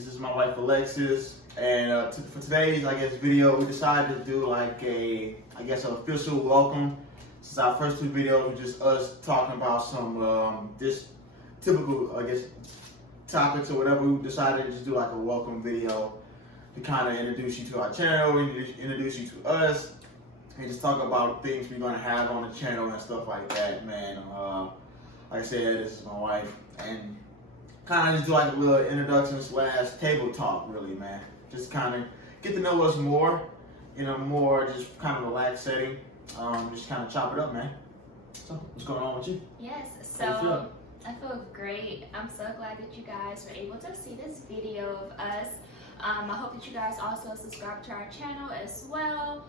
This is my wife Alexis, and for today's, I guess, video, we decided to do like an official welcome. Since our first two videos were just us talking about some just typical, I guess, topics or whatever, we decided to just do like a welcome video to kind of introduce you to our channel, introduce you to us, and just talk about things we're gonna have on the channel and stuff like that, man. Like I said, this is my wife, and kind of just do like a little introduction / table talk, really, man. Just kind of get to know us more in a more just kind of relaxed setting. Just kind of chop it up, man. So, what's going on with you? Yes, so I feel great. I'm so glad that you guys were able to see this video of us. I hope that you guys also subscribe to our channel as well.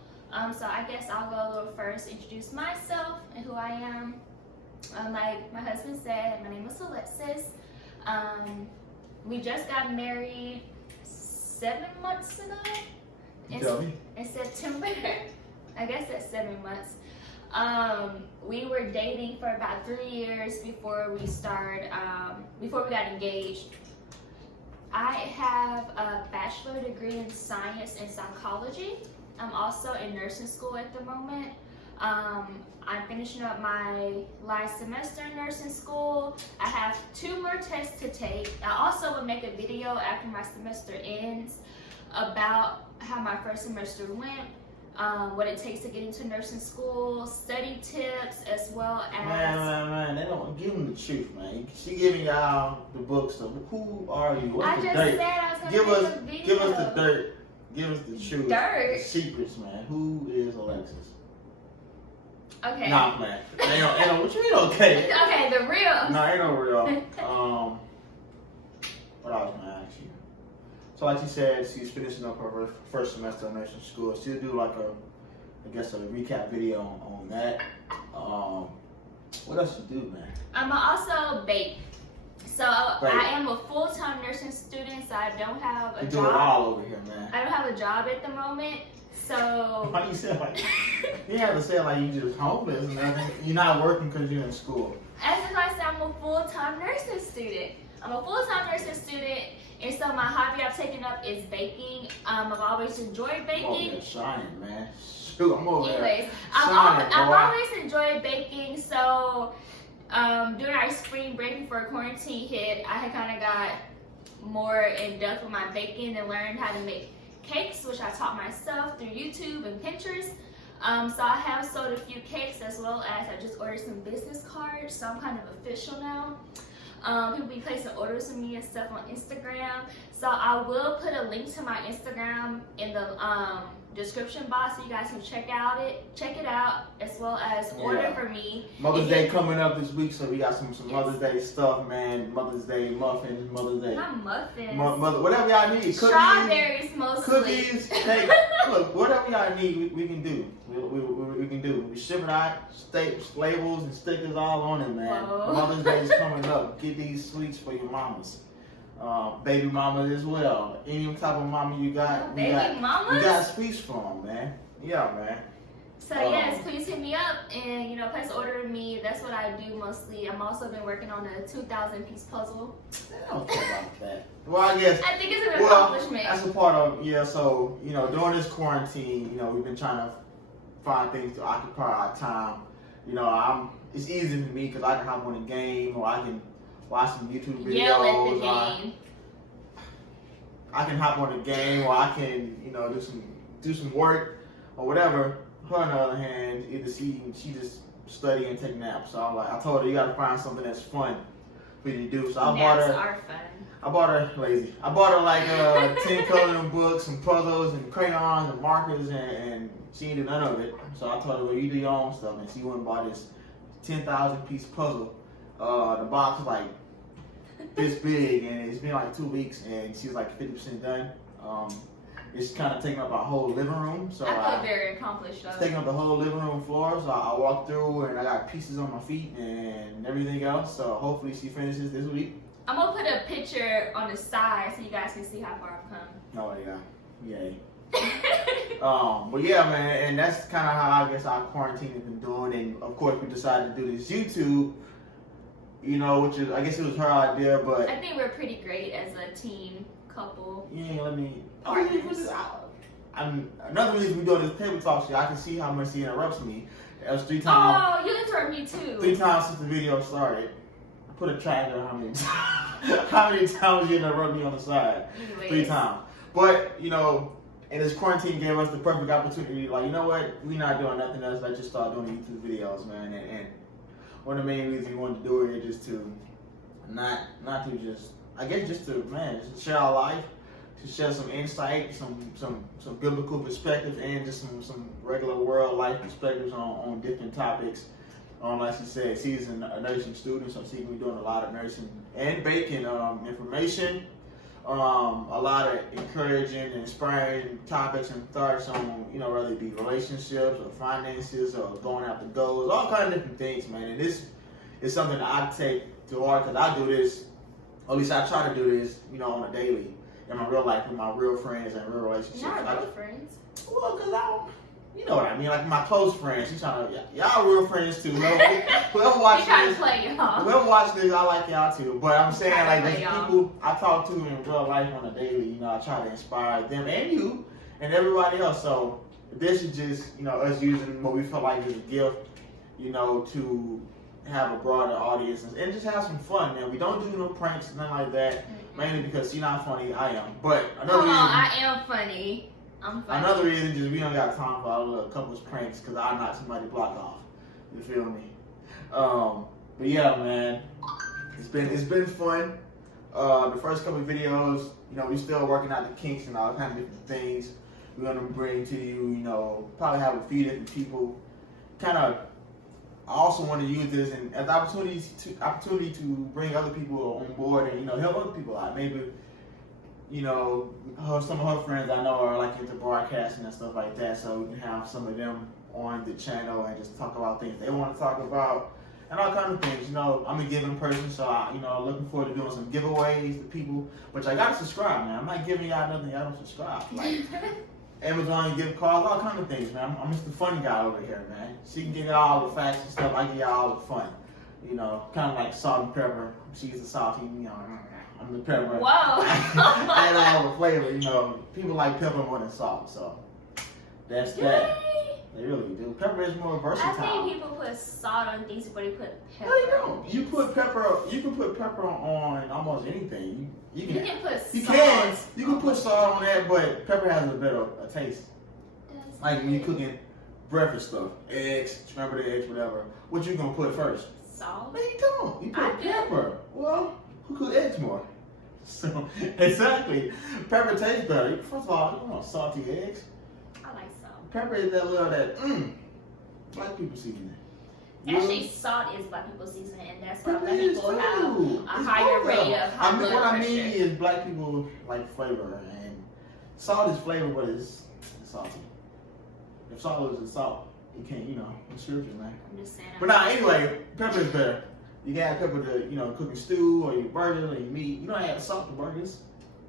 So I guess I'll go a little first, introduce myself and who I am. Like my husband said, my name is Alexis. We just got married 7 months ago. In September. I guess that's 7 months. We were dating for about 3 years before we got engaged. I have a bachelor degree in science and psychology. I'm also in nursing school at the moment. I'm finishing up my last semester in nursing school. I have 2 more tests to take. I also will make a video after my semester ends about how my first semester went, what it takes to get into nursing school, study tips, as well as... Man, they don't give them the truth, man. She giving y'all the book stuff. Who are you? What's I the just dirt? said I was going to make a video. Give us the dirt. Give us the truth. Dirt? The secrets, man. Who is Alexis? Okay. Nah, man. Ain't no, what you mean okay? Okay, the real. No, ain't no real. What I was going to ask you. So like you said, she's finishing up her first semester of nursing school. She'll do like a recap video on that. What else you do, man? I also bake. So I am a full-time nursing student, so I don't have a job. You do it all over here, man. I don't have a job at the moment, so... Why you say like... You have to say like you just homeless and nothing. You're not working because you're in school. As I said, I'm a full-time nursing student. I'm a full-time nursing student, and so my hobby I've taken up is baking. I've always enjoyed baking. Oh, you're shining, man. Shoot, I'm over Anyways, there. I've always enjoyed baking, so during our spring break before quarantine hit, I had kind of got more in depth with my baking and learned how to make cakes, which I taught myself through YouTube and Pinterest. So I have sold a few cakes, as well as I just ordered some business cards, so I'm kind of official now. People be placing orders with me and stuff on Instagram. So I will put a link to my Instagram in the description box so you guys can check it out, as well as order for me. Mother's Day coming up this week, so we got some Mother's Day stuff, man. Mother's Day muffins, Mother's Day. Not muffins. Whatever y'all need. Cookies, strawberries mostly. Cookies, cake. Look, whatever y'all need, we can do. We can do. We ship it out, labels and stickers all on it, man. Whoa. Mother's Day is coming up. Get these sweets for your mamas. Baby mamas as well. Any type of mama you got, we got sweets for them, man. Yeah, man. So yes, please hit me up and place an order with me. That's what I do mostly. I'm also been working on a 2,000-piece puzzle. I don't care about that. Well, I guess. I think it's an accomplishment. That's a part of So during this quarantine, we've been trying to find things to occupy our time. It's easy for me because I can hop on a game or I can watch some YouTube videos. Yell at the game. I can hop on a game or I can, do some work or whatever. Her on the other hand, either she just study and take naps. So I told her you gotta find something that's fun for you to do. So Naps are fun. I bought her like 10 coloring books and puzzles and crayons and markers and she didn't do none of it. So I told her, well, you do your own stuff, and she went and bought this 10,000-piece puzzle. The box was like this big, and it's been like 2 weeks, and she was like 50% done. It's kind of taking up our whole living room. So I feel very accomplished though. It's taking up the whole living room floor. So I walked through, and I got pieces on my feet and everything else. So hopefully she finishes this week. I'm gonna put a picture on the side so you guys can see how far I've come. Oh yeah, yay. But yeah, man, and that's kind of how I guess our quarantine has been doing. And of course, we decided to do this YouTube, which is, I guess it was her idea, but I think we're pretty great as a team couple. You ain't let me. Partners. Another reason we doing this table talk shit, I can see how much he interrupts me. That was 3 times. Oh, you interrupt me too. 3 times since the video started. I put a tracker on how many how many times you interrupt me on the side. Anyways. 3 times. But, you know, and this quarantine gave us the perfect opportunity. Like, you know what? We not doing nothing else. Let's just start doing YouTube videos, man. And one of the main reasons we wanted to do it is just to not to just, I guess, just to, man, just share our life, to share some insight, some biblical perspectives, and just some regular world life perspectives on different topics. Like she said, she's a nursing student, so she's gonna be doing a lot of nursing and baking information. A lot of encouraging and inspiring topics and thoughts on, you know, whether it be relationships or finances or going after goals, all kinds of different things, man. And this is something that I take to heart because I do this, or at least I try to do this, you know, on a daily in my real life with my real friends and real relationships. Not real friends. Well, because you know what I mean, like my close friends. Y'all real friends too. Whoever watches this, whoever watches this, I like y'all too. But I'm saying, like, there's people I talk to in real life on a daily. You know, I try to inspire them and you and everybody else. So this is just, you know, us using what we feel like is a gift, you know, to have a broader audience and just have some fun. Man, we don't do no pranks, nothing like that. Mainly because you're not funny, I am. But another reason, I am funny. I'm funny. Another reason is we don't got time for all the little couples pranks because I knock somebody block off. You feel me? But yeah, man, it's been fun. The first couple of videos, you know, we still working out the kinks and all kind of different things we're gonna bring to you. You know, probably have a few different people. Kind of, I also want to use this and as opportunity to bring other people on board and, you know, help other people out. Maybe, you know, some of her friends I know are like into broadcasting and stuff like that, so we can have some of them on the channel and just talk about things they want to talk about and all kinds of things. You know, I'm a giving person, so I, you know, looking forward to doing some giveaways to people. But y'all gotta subscribe, man. I'm not giving y'all nothing y'all don't subscribe. Like Amazon gift cards, all kinds of things, man. I'm just the fun guy over here, man. She can give you all the facts and stuff. I give y'all all the fun. You know, kind of like salt and pepper. She's the salty, you know. I'm the pepper. Whoa. And all the flavor, you know. People like pepper more than salt, so that's that. They really do. Pepper is more versatile. I think people put salt on things before they put pepper. No, you don't. You put pepper. You can put pepper on almost anything. You can put salt. You can put salt on that, but pepper has a better taste. Like when you're cooking breakfast stuff, eggs, scrambled eggs, whatever. What you gonna put first? Salt. No, you don't. You put pepper. Well, who cooks eggs more? So exactly, pepper tastes better. First of all, you don't want salty eggs. I like salt. Pepper is that little black people seasoning. Actually, salt is black people seasoning, and that's why Pepper black is people too. have a It's higher both rate them. of high blood what pressure. I mean is black people like flavor, and salt is flavor, but it's salty. If salt is salt, you can't, you know, it's scripture, man. I'm just saying. But anyway, pepper is better. You can add pepper to, you know, cooking stew or your burgers or your meat. You don't add salt to burgers.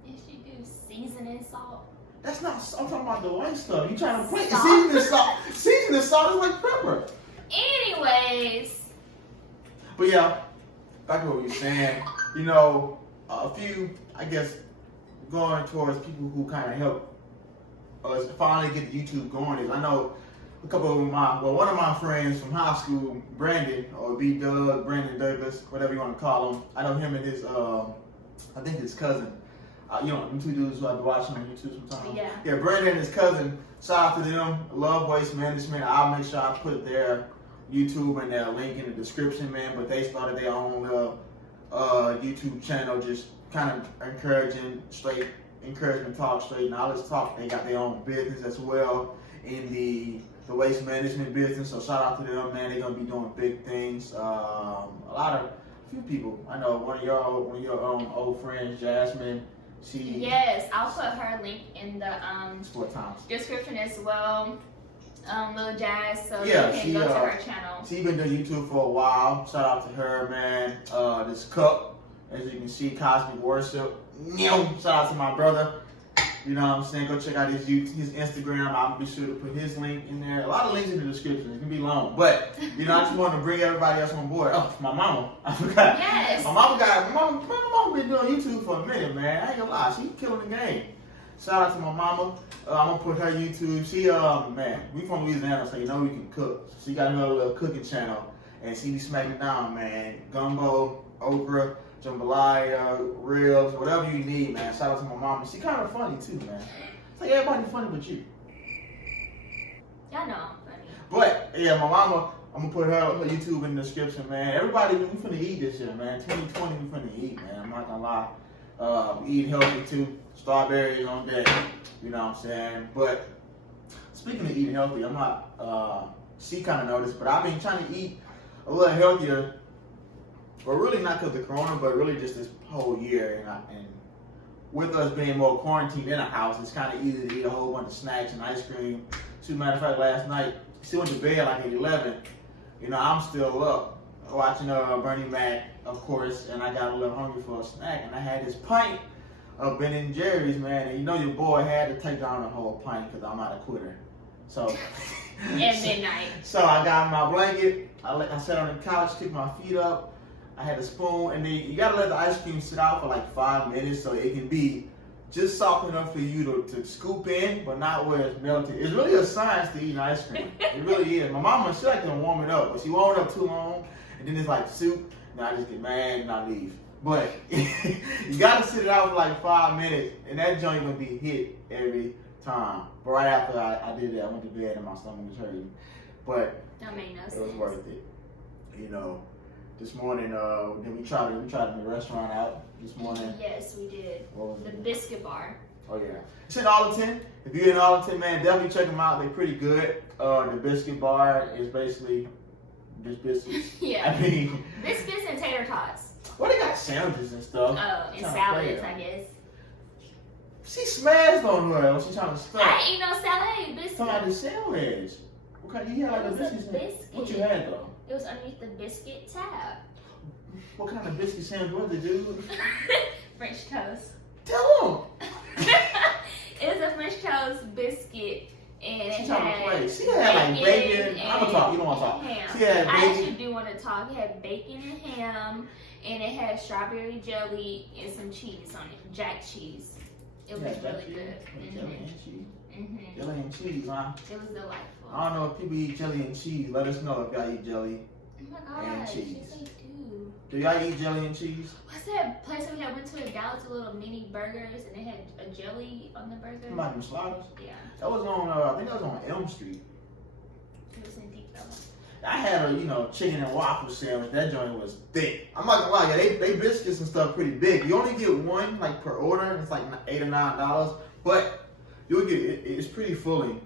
Yes, you do. Seasoning salt. That's not. I'm talking about the white stuff. You trying to play seasoning salt? Seasoning salt is like pepper. Anyways. But yeah, back to what we were saying. You know, a few, I guess, going towards people who kind of help us finally get YouTube going is I know a couple of one of my friends from high school, Brandon, or Brandon Douglas, whatever you want to call him. I know him and his, I think his cousin. You know, them two dudes who I've been watching on YouTube sometimes. Yeah. Yeah, Brandon and his cousin. Shout out to them. Love Voice Management. I'll make sure I put their YouTube and their link in the description, man. But they started their own YouTube channel, just kind of encouragement talk, straight knowledge talk. They got their own business as well in the waste management business. So shout out to them, man. They're gonna be doing big things. A few people. I know one of your old friends, Jasmine. Yes, I'll put her link in the times. description as well. Little Jazz, so Yeah, you can go to her channel. She's been doing YouTube for a while. Shout out to her, man. This cup, as you can see, Cosmic Worship. Shout out to my brother. You know what I'm saying? Go check out his Instagram. I'll be sure to put his link in there. A lot of links in the description. It can be long. But, you know, I just want to bring everybody else on board. Oh, my mama. I forgot. Yes. My mama been doing YouTube for a minute, man. I ain't gonna lie. She's killing the game. Shout out to my mama. I'm going to put her YouTube. She, man, we from Louisiana, so you know we can cook. She got her little cooking channel. And she be smacking down, man. Gumbo, okra, jambalaya, ribs, whatever you need, man. Shout out to my mama. She kind of funny too, man. It's like everybody funny but you. Y'all know I'm funny. But yeah, my mama, I'm gonna put her YouTube in the description, man. Everybody, we finna eat this year, man. 2020, we finna eat, man. I'm not gonna lie. We eat healthy too. Strawberries on deck. You know what I'm saying? But speaking of eating healthy, I'm not. She kind of noticed, but I've been trying to eat a little healthier. But really not because of Corona, but really just this whole year. And with us being more quarantined in a house, it's kind of easy to eat a whole bunch of snacks and ice cream. As a matter of fact, last night, still went to bed like at 11. You know, I'm still up watching Bernie Mac, of course, and I got a little hungry for a snack. And I had this pint of Ben & Jerry's, man. And you know your boy had to take down the whole pint because I'm not a quitter. So... At midnight. So I got my blanket. I sat on the couch, kicked my feet up. I had a spoon, and then you gotta let the ice cream sit out for like 5 minutes so it can be just soft enough for you to scoop in, but not where it's melted. It's really a science to eating ice cream. It really is. My mama, she like to warm it up, but she warmed it up too long, and then it's like soup, and I just get mad and I leave. But you gotta sit it out for like 5 minutes, and that joint gonna be hit every time. But right after I did that, I went to bed and my stomach was hurting. But that made no sense. It was worth it. You know. This morning, then we tried the restaurant out this morning. Yes, we did. What was the it? Biscuit Bar. Oh yeah, it's in Arlington. If you're in Arlington, man, definitely check them out. They're pretty good. The Biscuit Bar is basically just biscuits. Yeah. I mean, biscuits and tater tots. Well, they got sandwiches and stuff. Oh, and salads, I guess. She smashed on her when she trying to stop. I ain't eat no salad. Biscuit. Talking about the sandwich. What kind? You had like a biscuit. What you had though? It was underneath the biscuit tab. What kind of biscuit sandwich was it, dude? French toast. Tell them. It was a French toast biscuit, and she trying to play. She had like bacon. I'm gonna talk. You don't want to talk. Ham. She had bacon. I actually do want to talk. It had bacon and ham, and it had strawberry jelly and some cheese on it, jack cheese. It was really good. Jelly and cheese. Mm-hmm. Jelly and cheese, huh? It was delightful. I don't know if people eat jelly and cheese. Let us know if y'all eat jelly oh my and gosh, cheese. yes, they do. Do y'all eat jelly and cheese? What's that place we had went to in Dallas, the little mini burgers, and they had a jelly on the burger? Somebody from Slaughter's? Yeah. That was on, I think that was on Elm Street. It was in Deep Ellum. I had a, chicken and waffle sandwich. That joint was thick. I'm not gonna lie, yeah, they biscuits and stuff pretty big. You only get one, like, per order. It's like $8 or $9. But you'll get, it's pretty fully.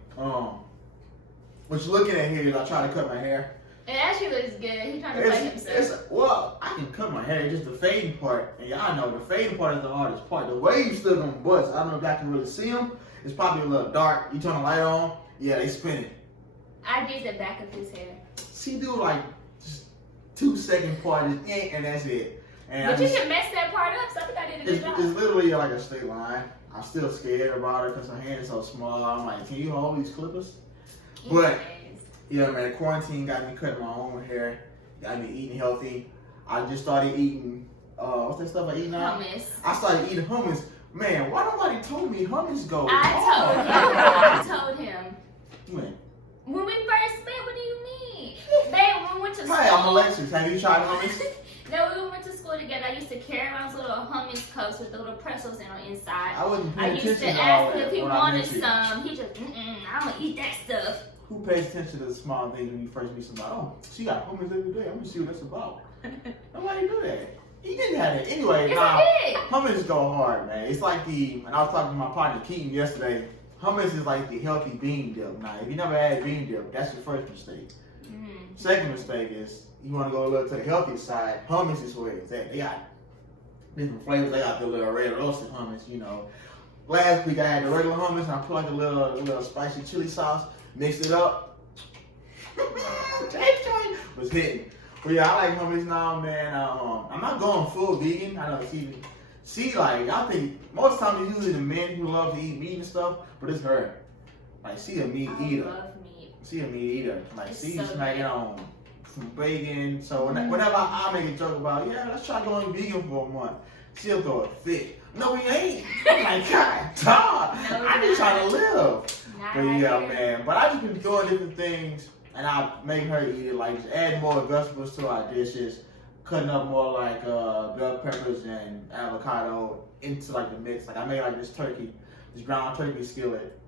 What you're looking at here is I try to cut my hair. It actually looks good. He's trying to play himself. Well, I can cut my hair. It's just the fading part. And y'all know the fading part is the hardest part. The waves still gonna bust. I don't know if y'all can really see them. It's probably a little dark. You turn the light on, yeah, they spinning. I did the back of his hair. She do like just 2-second part, just, and that's it. And but you can mess that part up, so I think I did a good job. It's literally like a straight line. I'm still scared about her because her hand is so small. I'm like, can you hold these clippers? But yeah, man, quarantine got me cutting my own hair, got me eating healthy. I just started eating, what's that stuff I eat now? Hummus. I started eating hummus. Man, why nobody told me hummus go I told him. When? When we first met, what do you mean? Babe, when we went to school. Hi, I'm Alexis. Have you tried hummus? No, we went to school together. I used to carry around those little hummus cups with the little pretzels in on the inside. I wasn't paying attention. I used to ask him if he wanted some. He just, I don't eat that stuff. Who pays attention to the small things when you first meet somebody? Oh, she got hummus every day. I'm gonna see what that's about. Nobody do that. He didn't have it. Anyway, hummus go hard, man. It's like and I was talking to my partner Keaton yesterday. Hummus is like the healthy bean dip. Now, if you never had bean dip, that's your first mistake. Second mistake is you want to go a little to the healthy side. Hummus is where it's at. They got different flavors. They got the little red roasted hummus, Last week I had the regular hummus and I put like a little spicy chili sauce, mixed it up. Was hitting. But yeah, I like hummus now, man. I'm not going full vegan. I know She like, I think most times it's usually the men who love to eat meat and stuff, but it's her. Like, she a meat eater. I love meat. She a meat eater. Like, It's she's so smacking good. on some bacon. So whenever I make a joke about, yeah, let's try going vegan for a month, she'll throw a fit. No, we ain't. I'm like, God, dog. No, I just trying to live. Not But right yeah, here. man. But I just been doing different things, and I make her eat it. Like, just add more vegetables to our dishes, cutting up more like bell peppers and avocado into like the mix. Like, I made like this ground turkey skillet.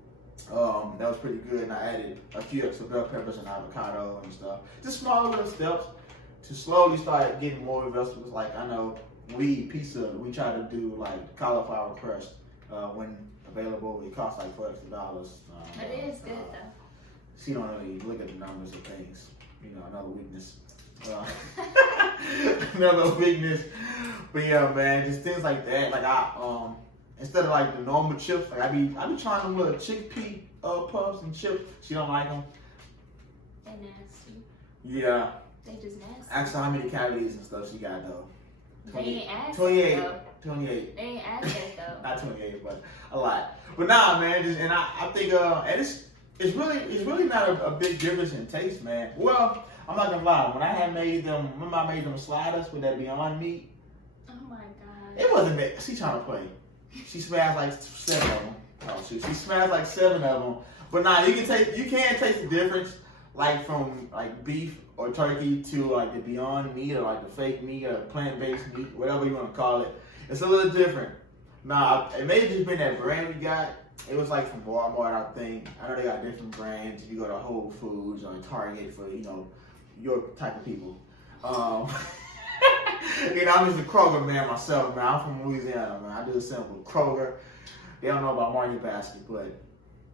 That was pretty good, and I added a few extra bell peppers and avocado and stuff. Just small little steps to slowly start getting more vegetables. Like, I know we eat pizza, we try to do like cauliflower crust when available. It costs like $40. It is good though. She don't really look at the numbers of things. You know, another weakness. Another weakness. But yeah, man, just things like that. Like I instead of like the normal chips, like I be trying them little chickpea puffs and chips. She don't like them. They're nasty. Yeah. They just nasty. Ask her how many calories and stuff she got though. They ain't asked 28. though. 28. They ain't asked that though. Not 28, but a lot. But nah, man, and I think and it's really not a big difference in taste, man. Well, I'm not gonna lie. When I had made them, remember I made them sliders with that Beyond Meat. Oh my god. It wasn't that. She trying to play. She smashed like 7 of them. Oh shoot, she smashed like 7 of them. But nah, you can taste the difference, like from like beef or turkey to like the Beyond Meat or like the fake meat or plant-based meat, whatever you want to call it. It's a little different. Nah, it may have just been that brand we got. It was like from Walmart, I think. I know they got different brands. If you go to Whole Foods or Target for, you know, your type of people. You know, I'm just a Kroger man myself, man. I'm from Louisiana, man. I do the simple Kroger. They don't know about Market Basket, but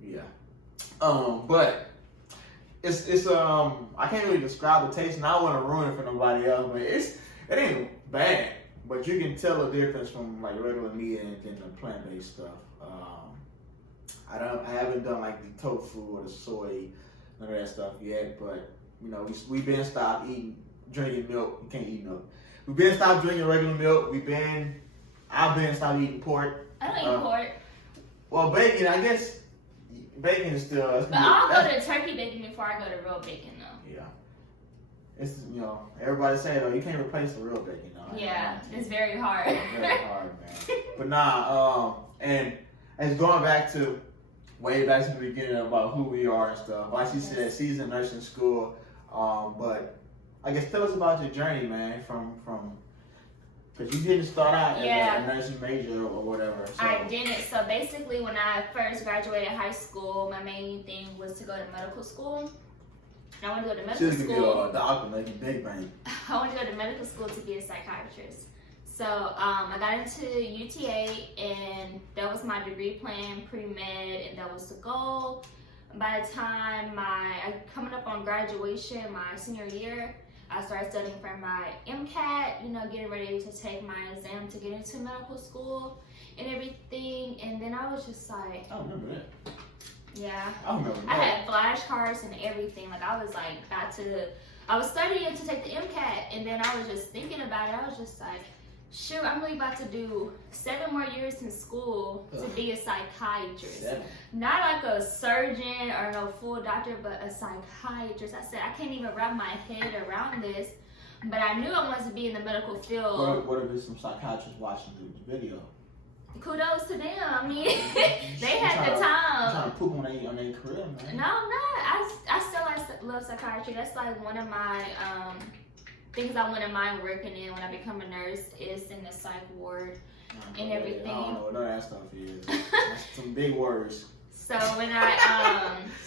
yeah. But it's I can't really describe the taste, and I don't want to ruin it for nobody else, but it ain't bad. But you can tell the difference from like regular meat and the plant-based stuff. I haven't done like the tofu or the soy, none of that stuff yet. But you know, we've been stopped drinking milk. You can't eat milk. We've been stopped drinking regular milk. I've been stopped eating pork. I don't eat pork. Well, bacon, I guess. Bacon is still. But I'll go to turkey bacon before I go to real bacon though. Yeah. It's, you know, everybody say though, you can't replace the real bacon though. Yeah, it's very hard. It's very hard, man. But nah, and it's going way back to the beginning about who we are and stuff. Like she said, she's in nursing school. But I guess tell us about your journey, man, from because you didn't start out as a nursing major or whatever. So. I didn't. So basically, when I first graduated high school, my main thing was to go to medical school. I wanted to go to medical school. She was gonna be a doctor, making big bang. I wanted to go to medical school to be a psychiatrist. So I got into UTA, and that was my degree plan, pre-med, and that was the goal. By the time coming up on graduation, my senior year, I started studying for my MCAT, you know, getting ready to take my exam to get into medical school and everything. And then I was just like, I remember that. Yeah. I remember that. I had flashcards and everything. Like, I was like, I was studying to take the MCAT, and then I was just thinking about it. I was just like, shoot, I'm really about to do 7 more years in school to be a psychiatrist. 7. Not like a surgeon or no full doctor, but a psychiatrist. I said, I can't even wrap my head around this, but I knew I wanted to be in the medical field. What if there's some psychiatrists watching the video? Kudos to them. I mean, they had the time. Trying to poop on their career, man. No, I'm not. I still love psychiatry. That's like one of my things I wouldn't mind working in when I become a nurse is in the psych ward and everything. I don't know what none of that stuff is. That's some big words. So when I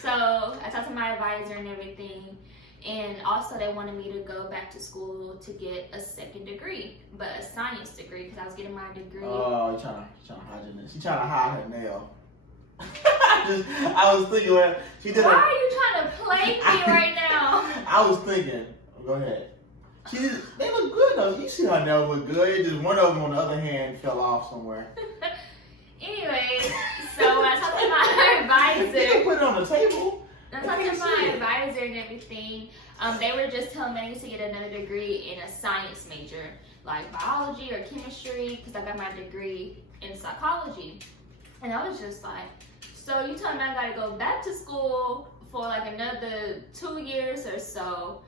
talked to my advisor and everything, and also they wanted me to go back to school to get a second degree, but a science degree, because I was getting my degree. Oh, you trying to hide your nail. She trying to hide her nail. I was thinking, Why are you trying to play me right now? I was thinking, go ahead. They look good though. You see her nails look good. It just one of them on the other hand fell off somewhere. Anyway, so when I talked to my advisor. You can put it on the table. No, I talked to my advisor and everything. They were just telling me to get another degree in a science major, like biology or chemistry, because I got my degree in psychology. And I was just like, so you telling me I gotta go back to school for like another 2 years or so,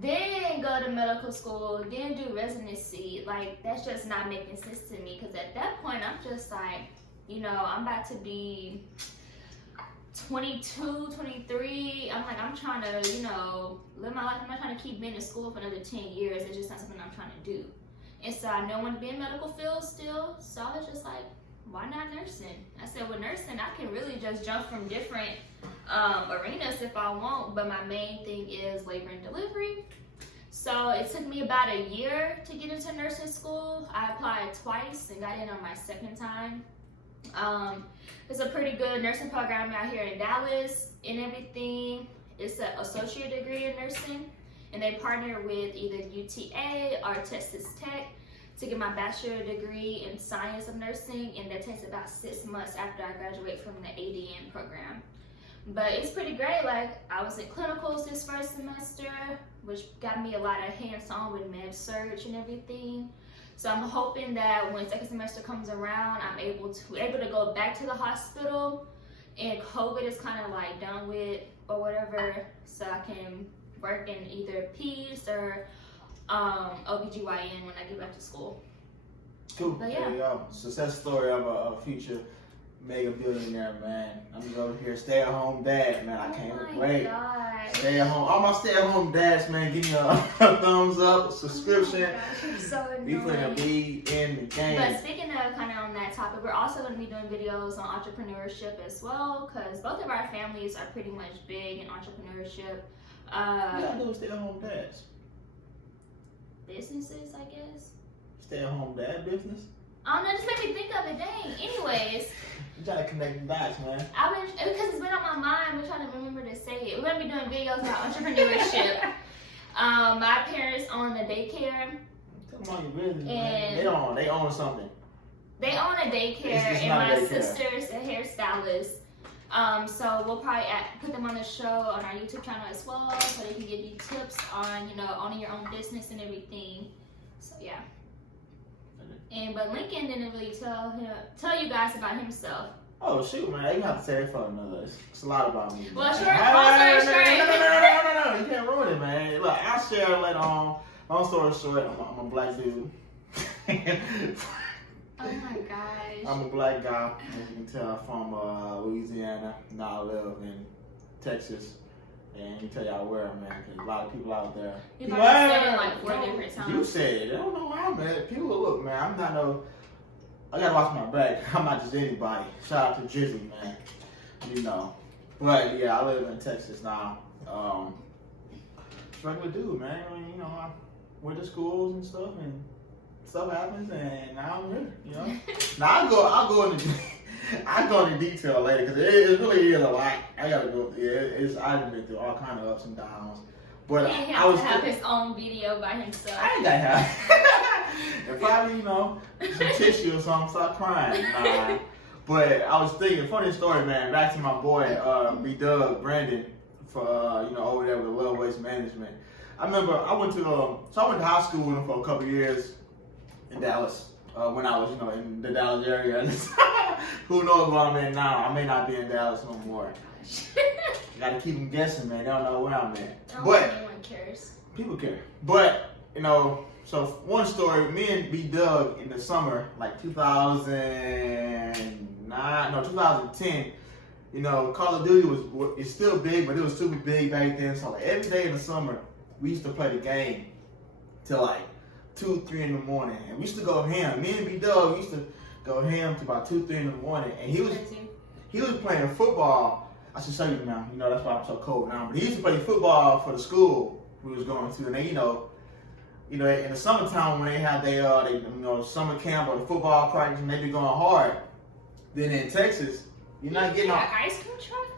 then go to medical school, then do residency? Like, that's just not making sense to me, because at that point I'm just like, you know, I'm about to be 22, 23. I'm like, I'm trying to, you know, live my life. I'm not trying to keep being in school for another 10 years. It's just not something I'm trying to do. And so I know I want to be in medical field still. So I was just like, why not nursing? I said, with nursing, I can really just jump from different arenas if I want. But my main thing is labor and delivery. So it took me about a year to get into nursing school. I applied twice and got in on my second time. It's a pretty good nursing program out here in Dallas and everything. It's an associate degree in nursing, and they partner with either UTA or Texas Tech to get my bachelor degree in science of nursing, and that takes about 6 months after I graduate from the ADN program. But it's pretty great. Like, I was in clinicals this first semester, which got me a lot of hands-on with med surg and everything. So I'm hoping that when second semester comes around, I'm able to go back to the hospital, and COVID is kind of like done with or whatever, so I can work in either Peds or OBGYN when I get back to school. Cool. But yeah. There you go. Success story of a future mega billionaire, man. I'm just over here, stay at home dad, man. I can't wait. God. Stay at home. All my stay at home dads, man, give me a thumbs up, a subscription. Oh my gosh, so We finna be in the game. But speaking of kind of on that topic, we're also going to be doing videos on entrepreneurship as well, because both of our families are pretty much big in entrepreneurship. What y'all do with stay at home dads? Businesses, I guess. Stay at home dad business? I don't know, just made me think of it. Dang. Anyways. You try to connect the dots, man. Because it's been on my mind, we're trying to remember to say it. We're going to be doing videos about entrepreneurship. My parents own a daycare. Tell them all your business, man. They own something. They own a daycare, and my sister's a hairstylist. So we'll probably put them on the show on our YouTube channel as well, so they can give you tips on, you know, owning your own business and everything. So yeah. But Lincoln didn't really tell you guys about himself. Oh shoot, man! You have to say it for another. It's a lot about me. Well, sure. No, you can't ruin it, man. Look, I'll share later on. Long story short, I'm a black dude. Oh my gosh. I'm a black guy, as you can tell, from Louisiana. Now I live in Texas. And let me tell y'all where I'm at, because a lot of people out there. You've already said it like 4 different times. You said it. I don't know where I'm at. People look, man, I'm not no. I gotta watch my back. I'm not just anybody. Shout out to Drizzy, man. You know. But yeah, I live in Texas now. Regular dude, man. I mean, you know, I went to schools and stuff happens, and now I'm here. You know. Now I'll go into detail later, because it really is a lot. I gotta go. Yeah, I've been through all kind of ups and downs. But he has to have his own video by himself. I ain't gotta have. And probably, you know, some tissue or something, start crying. Nah. But I was thinking, funny story, man. Back to my boy, B-Dub, Brandon, for you know, over there with Love Waste Management. I remember I went to high school with him for a couple years in Dallas. When I was, you know, in the Dallas area. Who knows where I'm in now? I may not be in Dallas no more. I gotta keep them guessing, man. They don't know where I'm at. But anyone cares. People care. But, you know, so one story, me and B-Dub in the summer, like 2010, you know, Call of Duty it's still big, but it was super big back then. So like every day in the summer, we used to play the game till like 2, 3 in the morning. And we used to go ham. Me and B-Dub used to go ham to about 2, 3 in the morning. And he was playing football. I should show you now. You know, that's why I'm so cold now. But he used to play football for the school we was going to. And they, you know, in the summertime when they have their summer camp or the football practice and they be going hard. Then in Texas, you're not getting an ice cream truck?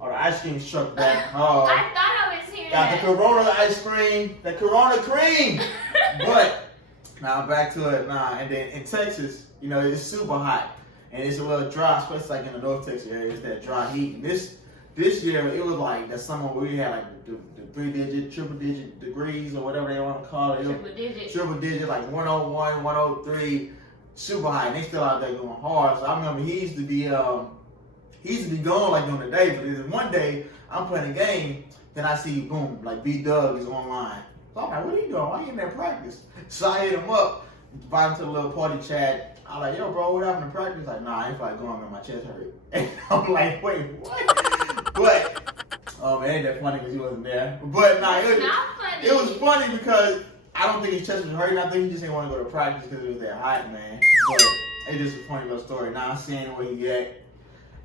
Oh, the ice cream truck back. Oh, I thought I was hearing got the Corona ice cream, the Corona cream. But now back to it now. And then in Texas, you know, it's super hot and it's a little dry, especially like in the North Texas area. It's that dry heat. And this This year, it was like that summer where we had like the 3-digit, triple-digit degrees or whatever they want to call it. Triple digit, like 101, 103, super high. And they still out there going hard. So I remember he used to be gone like during the day. But then one day, I'm playing a game, then I see, boom, like B-Dub is online. So I'm like, what are you doing? Why you in there practice? So I hit him up, invite him to the little party chat. I'm like, yo, bro, what happened to practice? Like, nah, I ain't like going, man, my chest hurt. And I'm like, wait, what? But, it ain't that funny because he wasn't there. But, nah, it was funny because I don't think his chest was hurting. I think he just didn't want to go to practice because it was that hot, man. But it's just a funny little story. Now I'm seeing where he at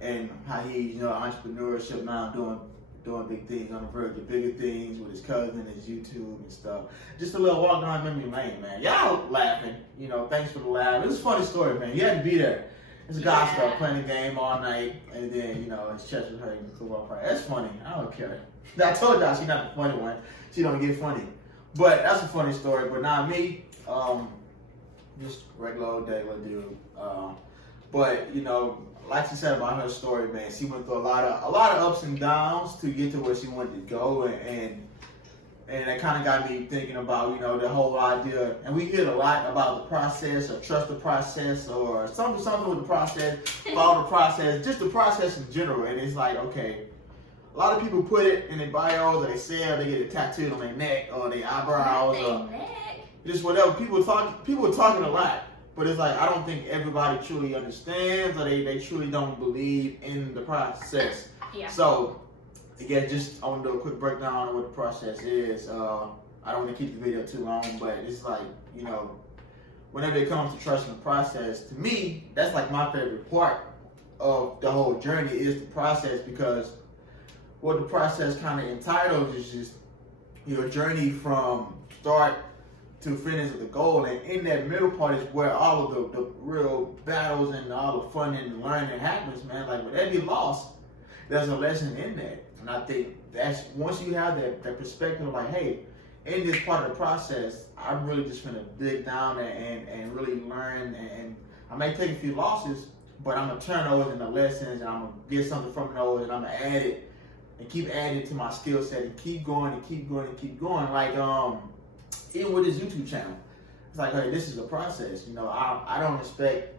and how he's, entrepreneurship now doing big things on the verge of bigger things with his cousin and his YouTube and stuff. Just a little walk down memory lane, man. Y'all laughing, thanks for the laugh. It was a funny story, man. You had to be there. This guy started playing the game all night, and then, his chest was hurting in the football practice. That's funny. I don't care. I told y'all she's not the funny one. She don't get funny. But that's a funny story. But not me. Just regular old day, what dude. But, like she said about her story, man, she went through a lot of ups and downs to get to where she wanted to go, and it kind of got me thinking about, the whole idea. And we hear a lot about the process, or trust the process, or something with the process, follow the process, just the process in general. And it's like, okay, a lot of people put it in their bios, or they say, or they get it tattooed on their neck, or their eyebrows, or just whatever. People are talking a lot. But it's like, I don't think everybody truly understands, or they truly don't believe in the process. Yeah. So, again, I want to do a quick breakdown of what the process is. I don't want to keep the video too long, but it's like, whenever it comes to trusting the process, to me, that's like my favorite part of the whole journey is the process, because what the process kind of entitles is just your journey from start to finish the goal, and in that middle part is where all of the real battles and all the fun and learning happens, man. Like with every loss, there's a lesson in that, and I think that's once you have that perspective of like, hey, in this part of the process, I'm really just gonna dig down and really learn, and I may take a few losses, but I'm gonna turn those into lessons, and I'm gonna get something from those, and I'm gonna add it and keep adding it to my skill set, and keep going and keep going and keep going. Like even with his YouTube channel, it's like, hey, this is a process. I don't expect,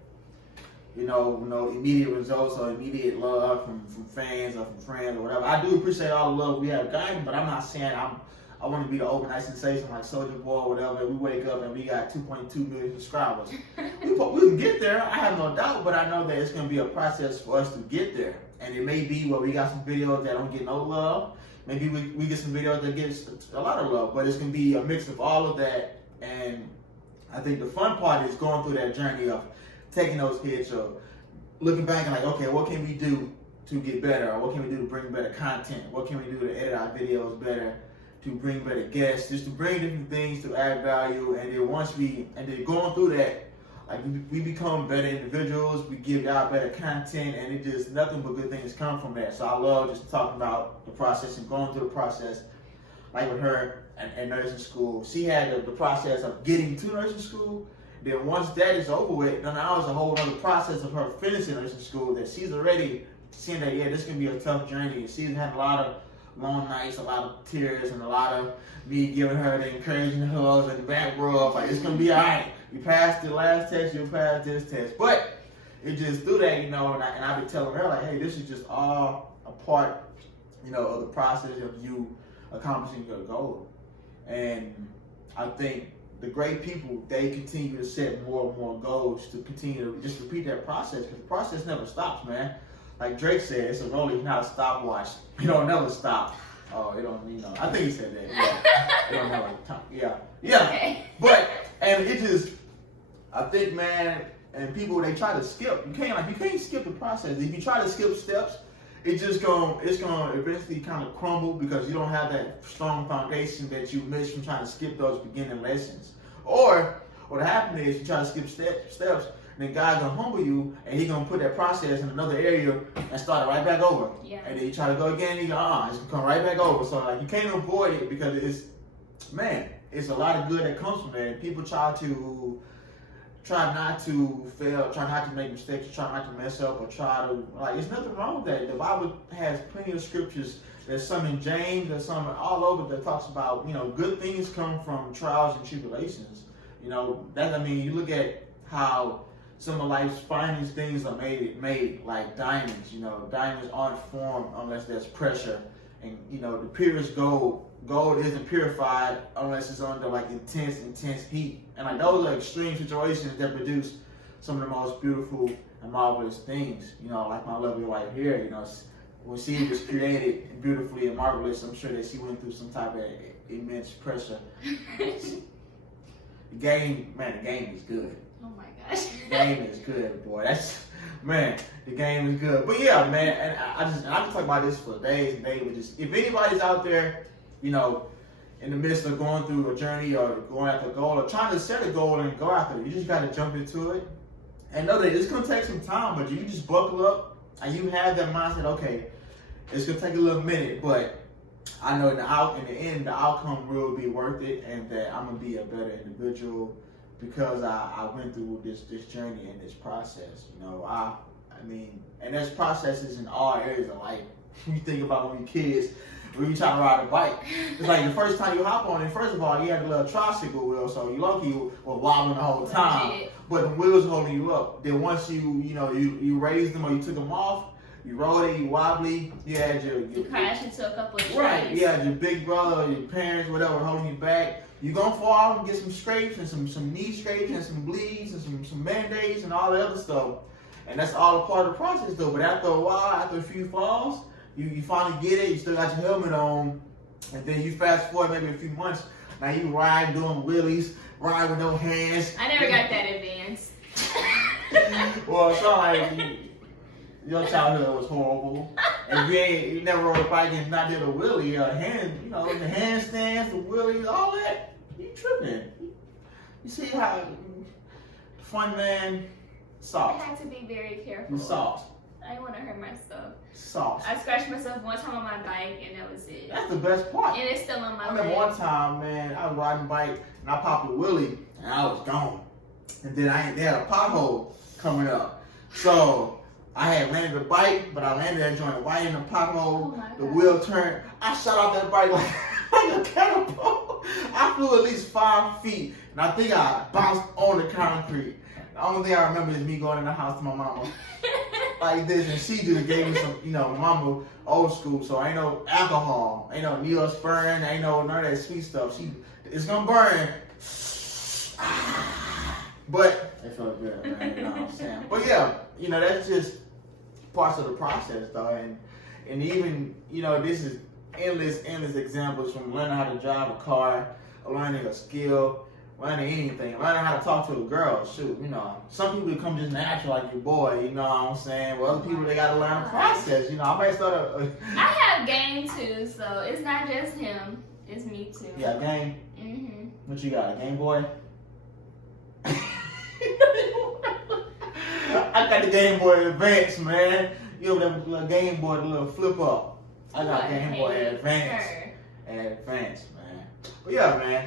immediate results or immediate love from fans or from friends or whatever. I do appreciate all the love we have gotten, but I'm not saying I want to be the overnight sensation like Soulja Boy or whatever. We wake up and we got 2.2 million subscribers. we can get there, I have no doubt, but I know that it's going to be a process for us to get there. And it may be where we got some videos that don't get no love. Maybe we get some videos that get a lot of love, but it's going to be a mix of all of that. And I think the fun part is going through that journey of taking those hits or looking back and like, okay, what can we do to get better? Or what can we do to bring better content? What can we do to edit our videos better, to bring better guests, just to bring different things to add value? And then going through that, like we become better individuals, we give out better content, and it just nothing but good things come from that. So I love just talking about the process and going through the process. Like with her at nursing school, she had the process of getting to nursing school. Then once that is over with, then now it's a whole other process of her finishing nursing school that she's already seeing that, yeah, this can be a tough journey. And she's had a lot of long nights, a lot of tears, and a lot of me giving her the encouraging hugs and the back rub. Like, it's going to be all right. You passed the last test, you passed this test. But it just through that, and I've been telling her, like, hey, this is just all a part, of the process of you accomplishing your goal. And I think the great people, they continue to set more and more goals to continue to just repeat that process, because the process never stops, man. Like Drake said, it's a rolling, not a stopwatch. You don't never stop. Oh, it don't, I think he said that. Yeah. It don't never stop. Yeah. Okay. But, and it just, I think, man, and people, they try to skip. You can't skip the process. If you try to skip steps, it's gonna eventually kind of crumble, because you don't have that strong foundation that you missed from trying to skip those beginning lessons. Or what happened is you try to skip steps, then God's gonna humble you, and He's gonna put that process in another area and start it right back over. Yeah. And then you try to go again, and it's gonna come right back over. So like you can't avoid it, because it's a lot of good that comes from that. And people try try not to fail, try not to make mistakes, try not to mess up, or try to, like, there's nothing wrong with that. The Bible has plenty of scriptures. There's some in James, there's some all over that talks about, good things come from trials and tribulations. You look at how some of life's finest things are made like diamonds. Diamonds aren't formed unless there's pressure. And, the purest gold isn't purified unless it's under like intense heat. And like those are extreme situations that produce some of the most beautiful and marvelous things. Like my lovely wife here, when she was created beautifully and marvelous, I'm sure that she went through some type of immense pressure. The game is good. Oh my gosh. The game is good, boy. The game is good. But yeah, man, and I can talk about this for days and days. If anybody's out there, in the midst of going through a journey or going after a goal or trying to set a goal and go after it, you just got to jump into it and know that it's going to take some time, but you just buckle up and you have that mindset, okay, it's going to take a little minute, but I know in the end, the outcome will be worth it, and that I'm going to be a better individual because I went through this journey and this process. And there's processes in all areas of life. You think about when you're kids, when you try to ride a bike. It's like the first time you hop on it, first of all, you had a little tricycle wheel, so you lucky you were wobbling the whole time. But the wheels holding you up. Then once you raised them or you took them off, you rode it, you wobbly, you had you crashed into a couple of trees. Right, you had your big brother or your parents, whatever, holding you back. You're going to fall and get some scrapes and some knee scrapes and some bleeds and some band-aids and all that other stuff. And that's all a part of the process though. But after a while, after a few falls, you finally get it, you still got your helmet on, and then you fast forward maybe a few months, now you ride doing wheelies, ride with no hands. I never got that advanced. Well, it's not like your childhood was horrible. And you never rode a bike and not did a wheelie, the handstands, the wheelies, all that, you tripping. You see how fun man, soft. I had to be very careful. You soft. I didn't want to hurt myself. Soft. I scratched myself one time on my bike and that was it. That's the best part. And it's still on my I remember one time, man, I was riding a bike and I popped a wheelie and I was gone. And then they had a pothole coming up. So I had landed the bike, but I landed that joint right in the pothole. The wheel turned. I shot off that bike like a catapult. I flew at least 5 feet and I think I bounced on the concrete. The only thing I remember is me going in the house to my mama like this, and she just gave me some, my mama old school, so ain't no alcohol, ain't no Neosporin, ain't no none of that sweet stuff. It's gonna burn, but it felt good, man. You know what I'm saying? But yeah, that's just parts of the process, though, and even this is endless examples from learning how to drive a car, learning a skill. Learning anything, learning how to talk to a girl, shoot, some people come just natural like your boy, you know what I'm saying? Well, other people, they gotta learn the process, I might start I have game too, so it's not just him, it's me too. You got game? Mm-hmm. What you got, a Game Boy? I got the Game Boy Advance, man. You know that little Game Boy, the little flip up. I got Game Boy Advance. Advance, man. But yeah, man.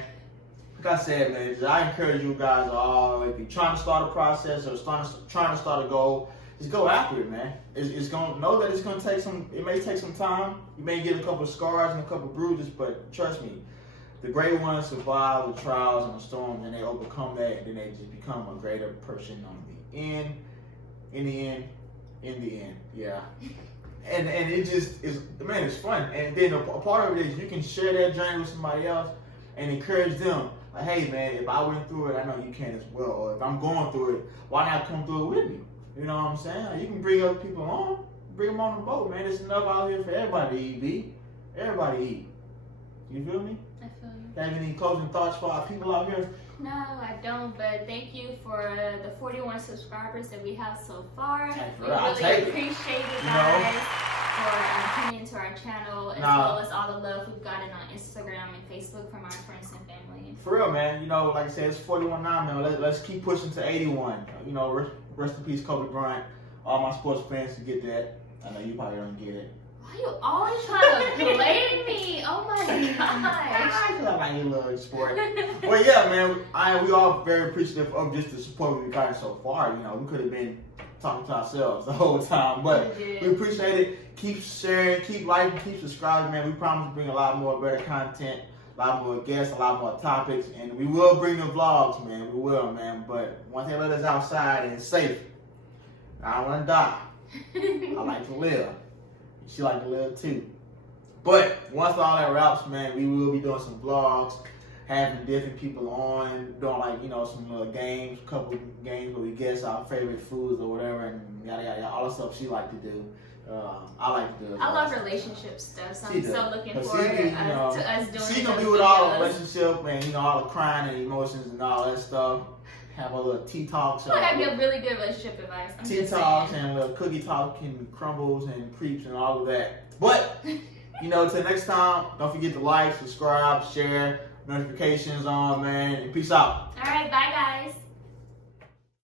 Like I said, man, I encourage you guys all, if you're trying to start a process or trying to start a goal, just go after it, man. It's gonna know that it's gonna take it may take some time. You may get a couple of scars and a couple of bruises, but trust me, the great ones survive the trials and the storms, and they overcome that, and then they just become a greater person in the end, yeah. And it just is, man, it's fun. And then a part of it is you can share that journey with somebody else and encourage them. Like, hey, man, if I went through it, I know you can as well. Or if I'm going through it, why not come through it with me? You know what I'm saying? Like, you can bring other people on. Bring them on the boat, man. There's enough out here for everybody to eat, B. Everybody eat. You feel me? I feel you. Have any closing thoughts for our people out here? No, I don't, but thank you for the 41 subscribers that we have so far. We really appreciate you guys for coming into our channel, as well as all the love we've gotten on Instagram and Facebook from our friends and family. For real, man. Like I said, it's 41 now, man. Let's keep pushing to 81. Rest in peace, Kobe Bryant. All my sports fans to get that. I know you probably don't get it. Why you always trying to play me? Oh my gosh. tiny little sport. Well, yeah, man, we all very appreciative of just the support we've gotten so far. You know, we could have been talking to ourselves the whole time, but we appreciate it. Keep sharing, keep liking, keep subscribing, man. We promise to bring a lot more better content, a lot more guests, a lot more topics, and we will bring the vlogs, man. We will, man. But once they let us outside and it's safe, I don't want to die. I like to live. She like to live too. But once all that wraps, man, we will be doing some vlogs, having different people on, doing like, you know, some games, a couple games where we guess our favorite foods or whatever, and yada yada, all the stuff she like to do. I like to do. I love relationship stuff, so I'm so looking forward to us doing. She gonna be with all the relationship and, you know, all the crying and emotions and all that stuff. Have a little tea talks. I give really good relationship advice. Tea talks and a little cookie talk and crumbles and creeps and all of that. But you know, till next time, don't forget to like, subscribe, share, notifications on, man, and peace out. All right, bye guys.